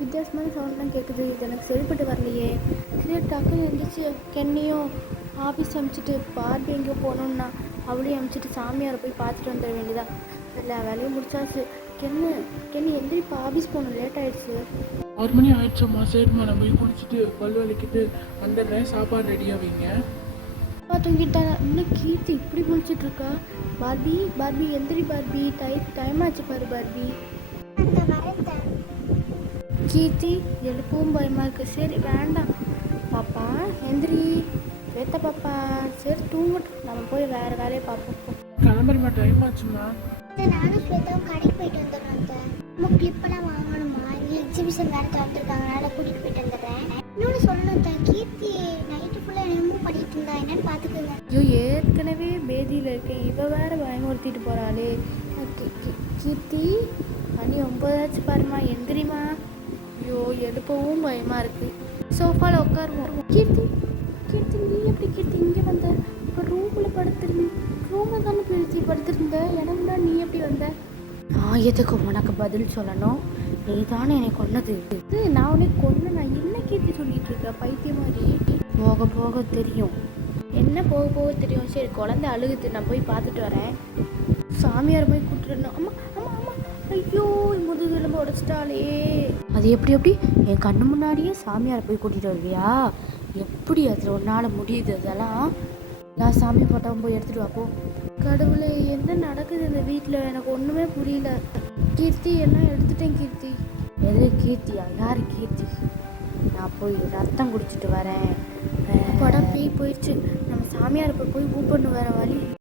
வித்தியாசமான சவுண்ட்லாம் கேட்குது இது எனக்கு சரிப்பட்டு வரலையே. சரி டக்குன்னு எழுந்திரிச்சு கென்னையும் ஆஃபீஸ் அனுப்பிச்சிட்டு பார்பி எங்கேயோ போகணுன்னா அவளையும் அனுப்பிச்சிட்டு சாமியாரை போய் பார்த்துட்டு வந்துட வேண்டியதா? இல்லை வேலையும் முடிச்சாச்சு. கென்னு கென்னு எந்திரிப்பா ஆஃபீஸ் போகணும். லேட் ஆயிடுச்சு. ஆறு மணி ஆயிடுச்சோம்மா. சரிம்மா. நான் போய் குளிச்சுட்டு பல் வலிக்கிட்டு வந்துடுறேன் சாப்பாடு ரெடியாக வைங்க. அப்பா தூங்கிட்டாங்க இன்னும் கீர்த்தி இப்படி முழிச்சிட்டு இருக்கா? பார்பி பார்பி எந்திரி பார்பி. டைம் டைம் ஆச்சு பாரு பார்பி. கீர்த்தி எழுப்பவும் பயமா இருக்கு சரி வேண்டாம். பாப்பா எந்திரி. வேத்த பாப்பா சரி தூங்கட்டும். நம்ம போய் வேற வேலையை பார்ப்போம். கிளம்புறமா டைம் ஆச்சுமா? நானும் ஸ்வேதாவும் கடைக்கு போயிட்டு வந்துடுறோம். நம்ம கிளிப்பெல்லாம் வாங்கணுமா? இங்கே எக்ஸிபிஷன் வேறு திறந்துருக்காங்க. அதனால் கூட்டிகிட்டு போயிட்டு வந்துடுறேன். இன்னொன்று சொல்லணும் கீர்த்தி நைட்டு ஃபுல்லாக என்னமோ பண்ணிட்டு இருந்தா. என்னன்னு பார்த்துக்கோங்க. ஐயோ ஏற்கனவே பேதியில் இருக்கேன். இவ வேற பயமுறுத்திட்டு கீ- கீர்த்தி மணி ஒன்பதாச்சு பாருமா எந்திரிமா ஐயோ எழுப்பவும் பயமாக இருக்குது சோஃபாவில் உட்காருவோம். கீர்த்தி கீர்த்தி நீ எப்படி கீர்த்தி இங்கே வந்த? இப்போ ரூமில் படுத்திருந்த ரூமில் தானே கீர்த்தி படுத்திருந்த? இடம்னா தான் நீ எப்படி வந்த? நான் எதுக்கு உனக்கு பதில் சொல்லணும்? நீ தானே என்னை கொன்னது. இது நான் உன்னை கொன்ன நான் என்ன கீர்த்தி சொல்லிட்டு இருக்க? பைத்தியம் மாதிரி போக போக தெரியும். என்ன போக போக தெரியும்? சரி குழந்தை அழுகுது. நான் போய் பார்த்துட்டு வரேன். சாமியார் போய் கூப்பிட்டுருந்தோம் அம்மா அம்மா ஐயோ முதுகெலும்பு உடச்சிட்டாலே அது எப்படி எப்படி என் கண்ணு முன்னாடியே சாமியாரை போய் கூட்டிகிட்டு வருவியா? எப்படி அதில் உன்னால் முடியுது அதெல்லாம்? நான் சாமி போட்டவன் போய் எடுத்துட்டு வா போ. கடவுளே என்ன நடக்குது இந்த வீட்டில் எனக்கு ஒன்றுமே புரியல. கீர்த்தி எல்லாம் எடுத்துட்டேன் கீர்த்தி? எது கீர்த்தியா யார் கீர்த்தி? நான் போய் ரத்தம் குடிச்சிட்டு வரேன். படம் பேய் போயிடுச்சு நம்ம சாமியார் இப்போ போய் கூப்பிடணும் வேற வழி